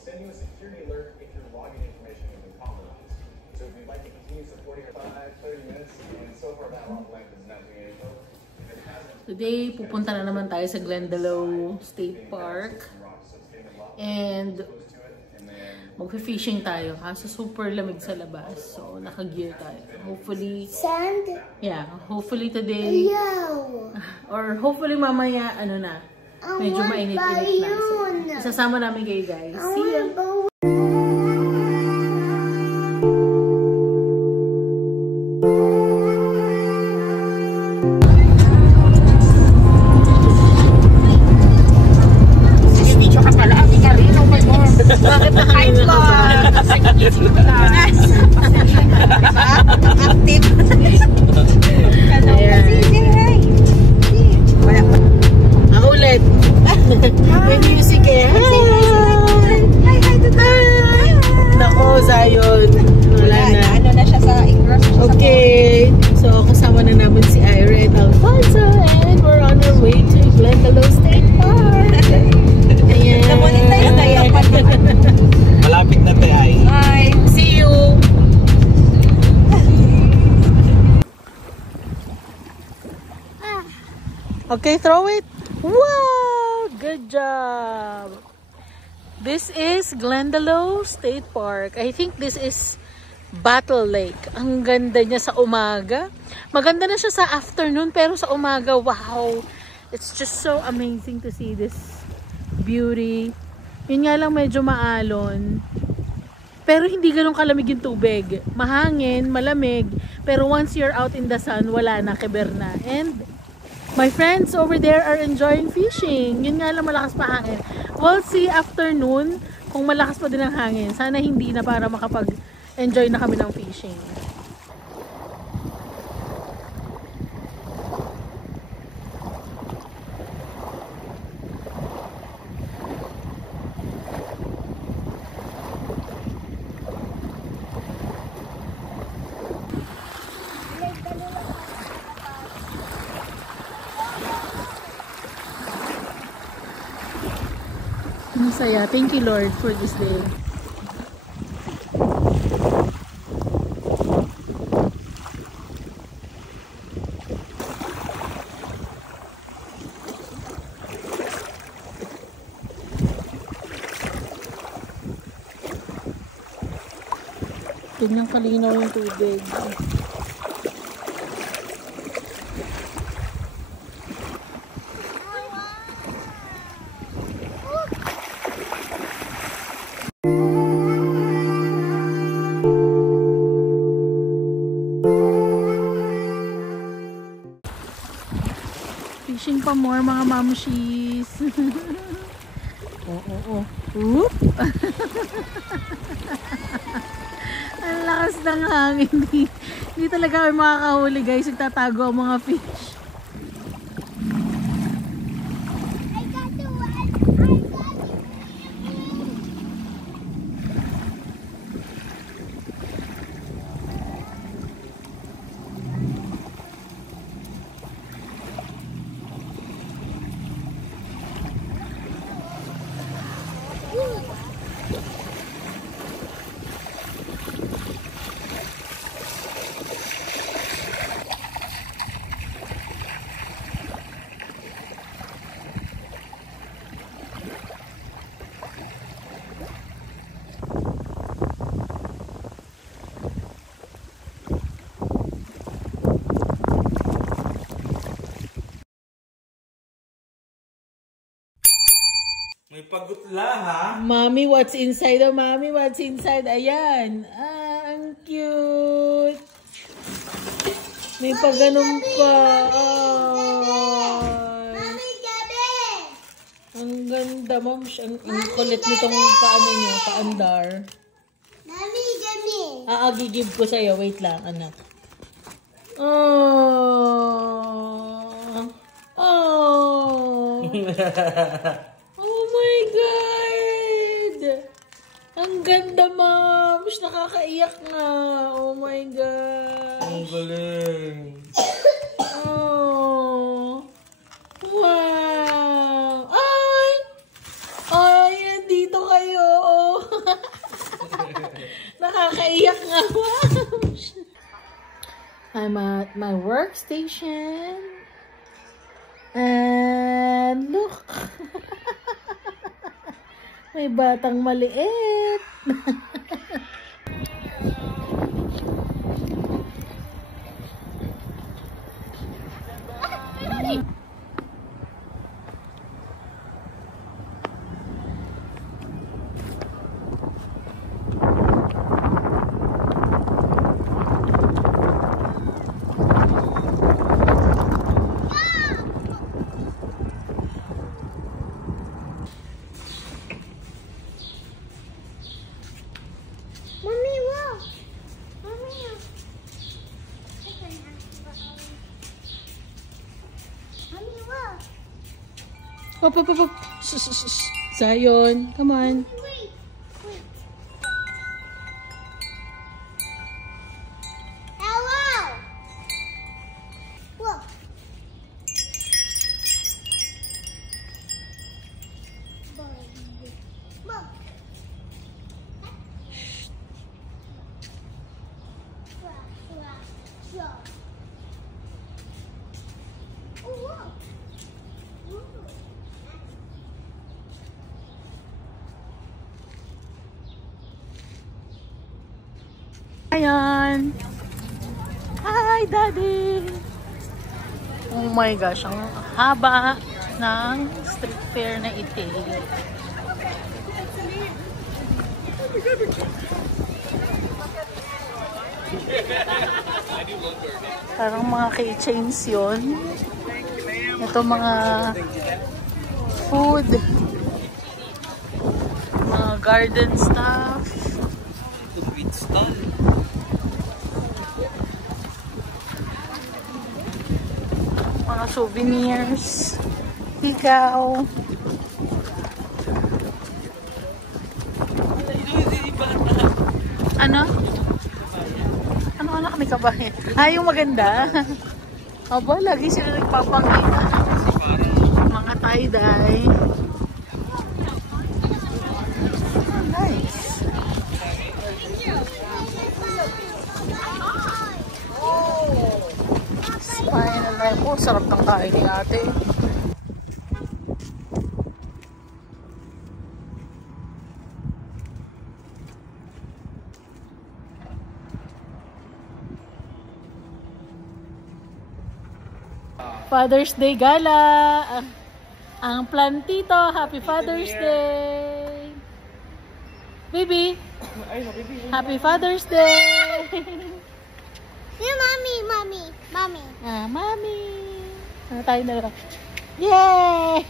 send you a security alert if your login information has been compromised. So if you'd like to continue supporting our 30 minutes, and so far that long length is not doing anything. Today, pupunta na naman tayo sa Glendalough State Park. And magpe-fishing tayo. Kaso super lamig sa labas. So, naka-gear tayo. Hopefully... Sand? Yeah. Hopefully today... Or hopefully mamaya, ano na. Medyo mainit-init na. So, isasama namin kayo guys. See ya! Bakit nakain ba? Active. Hello. Wala pa. Ako ulit. May music eh. Hi to Hi. Nako, Zion. Wala na. Ano na siya sa engross siya. Okay. So, kasama na namin si Ira at Alfonso. And we're on our way to Glendalough State Park. Ayan. Namunin tayo kaya pa. Malapit na tayo. Bye. See you! Okay, throw it. Wow! Good job! This is Glendalough State Park. I think this is Battle Lake. Ang ganda niya sa umaga. Maganda na siya sa afternoon, pero sa umaga, wow! It's just so amazing to see this beauty. Yun nga lang medyo maalon. Pero hindi ganun kalamig yung tubig. Mahangin, malamig. Pero once you're out in the sun, wala na, keber na. And my friends over there are enjoying fishing. Yun nga lang malakas pa hangin. We'll see afternoon kung malakas pa din ang hangin. Sana hindi na para makapag-enjoy na kami ng fishing. Masaya. Thank you, Lord, for this day. Ganyang kalinaw yung tubig. Fishing pa more mga mamushis. Oh. Oop. Ang lakas ng hangin. Hindi talaga kami makakahuli guys. Nagtatago ang mga fish. May pagutla ha? Mommy, what's inside? Oh, mommy, what's inside? Ayan. Ah, ang cute. May pagganong pa. Mami, gabi! Ang ganda, ma'am. Ang kulit nitong paano niya, paandar. Mami, gabi! Gigib ko sa'yo. Wait lang, anak. Oh. Oh. Oh my God! Ang ganda, ma'am. Nakakaiyak nga. Oh my God. Ang galing. Oh. Wow. Ay! Ay, dito kayo. Oh. at my workstation. And look! May batang maliit. Mommy, wow. Mommy, Mommy, wow. Hop, hop, hop, hop. Zion, come on. Wait, wait. Hello. Whoa. Whoa. Ayan. Hi, Daddy. Oh my gosh, ang haba ng street fair na ito. Parang mga keychains yun. Ito mga food. Mga garden stuff. Sweet stall. Mga souvenirs. Ikaw. Ano? Ano kami kabahin? Yung maganda. Aba, lagi sila nagpapangita. Mga tie-dye. Nice. Final life po. Sarap ng kain ni ate. Father's Day Gala. Ang plantito. Happy Father's Day. Baby. Happy Father's Day. Yeah, mommy, mommy, mommy. Mommy. Ano tayo na lang? Yay!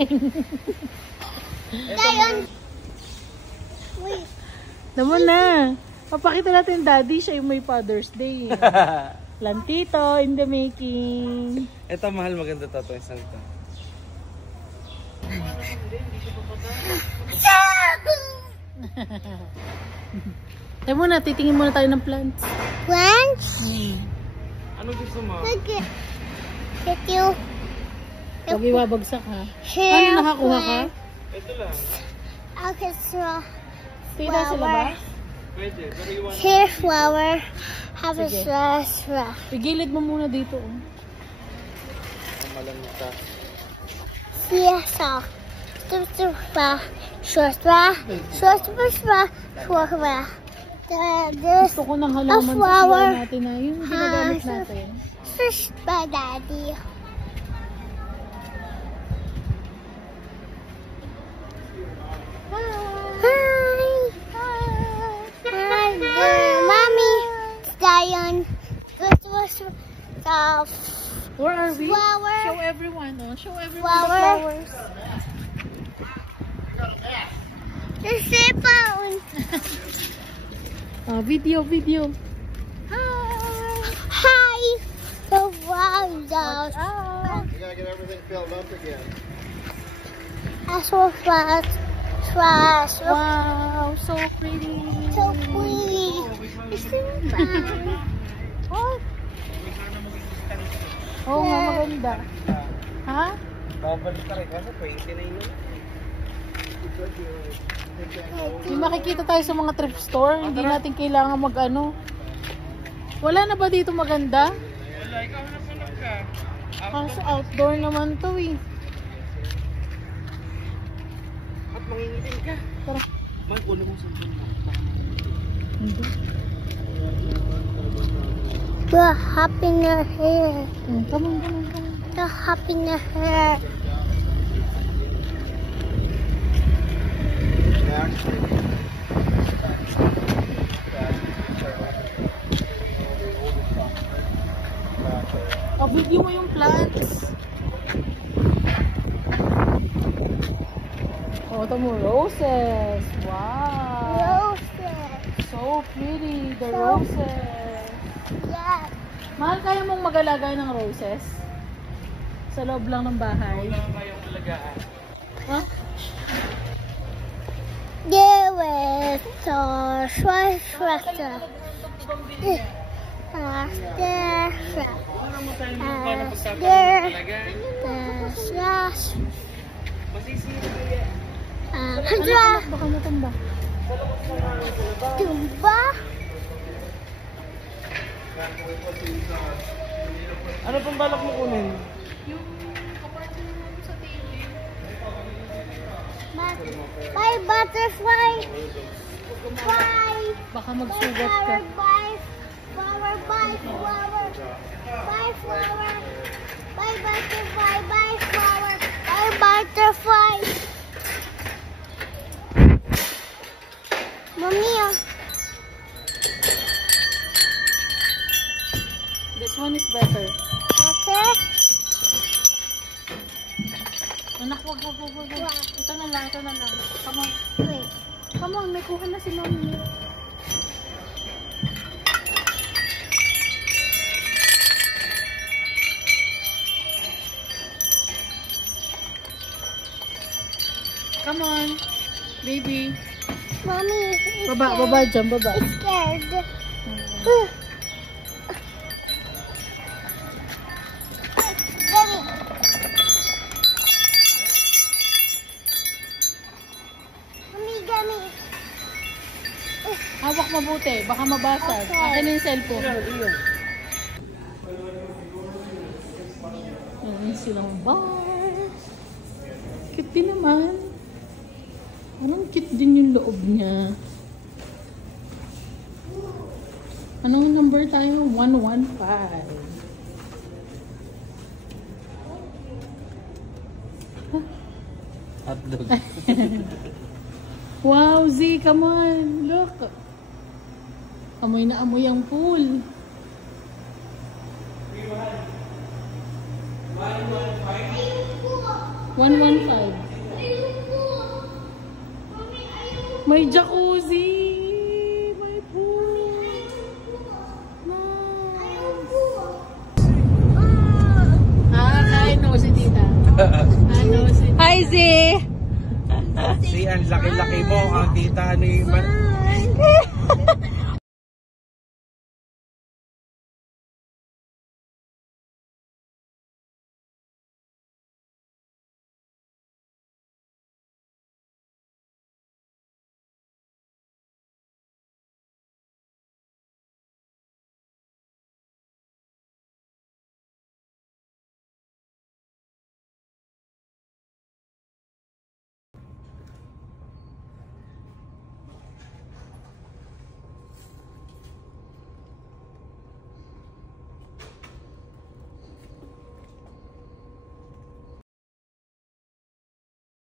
Dayon. Wait. Naman na. Papakita natin daddy. Siya yung may Father's Day. Plantito in the making. Ito mahal, maganda to isang ito. Tayo muna, titingin muna tayo ng plants. Plants? Ano gusto mo? Okay. Thank you. Huwag ibabagsak ha. Hair Ano nakakuha ka? Ito lang. Orchestra. Tira sila ba? Pwede, pero iwan. Hair flower. Have a straw. Pigilid mo muna dito. Oh. Malamig ka. Fiesta. Short. This Gusto ko ng halaman sa flower. siya natin na yung ginagamit natin. fish by daddy. Hi. Mommy. Zion. This was the Where are we? flower. Show everyone. Oh. Show everyone Flower. the flowers. The phone. Video. Hi. The flowers. You gotta get everything filled up again. I saw flowers. Wow, so pretty. So pretty. It's so fun. Oh, nga maganda. Ha? Babalik ka rin kasi 29 yun. Hindi makikita tayo sa mga thrift store. Hindi natin kailangan mag-ano. Wala na ba dito maganda? Wala, ikaw hanap ka. Kaso outdoor naman to eh. At mangingitin ka. Tara. Man, una mo sa Hindi. The hop in your hair. Come on, come on, come on. The hop in your hair. Video mo yung plants. Oh, ito mo, roses. Wow. Roses. So pretty, the So- roses. Yes. Mahal, kaya mong mag-alaga ng roses? Sa loob lang ng bahay? Wala kayong alagaan. Ha? There was a slash. Wala mo tayo ng paano pagkakaroon There. ng alagaan. Slash. Masisira. Anak, baka matumba. Tumba. Ano pang balak mo kunin? Bye, butterfly. Bye. Baka magsugat ka. Bye, flower. Bye, flower. Bye, flower. Bye, butterfly. Bye, flower. Bye, butterfly. Mommy, This one is better. Pepper. Anak, wag. Ito na lang. Come on. Wait. Come on, may kuha na si Mommy. Come on, baby. Mommy. Baba dyan, baba. It's scared. Mommy. Mommy, gummy. Hawak mabuti, baka mabasag. Okay. Akin na yung cellphone. Ayan silang bar. Cute din naman. Parang cute din yung loob niya. Anong number tayo? 115. Hotdog. Wow, Z, come on. Look. Amoy na amoy ang pool. $115. May jacuzzi. May pool. I know si tita. I know si tita. Hi, Z! Si ang laki-laki mo, ang tita ni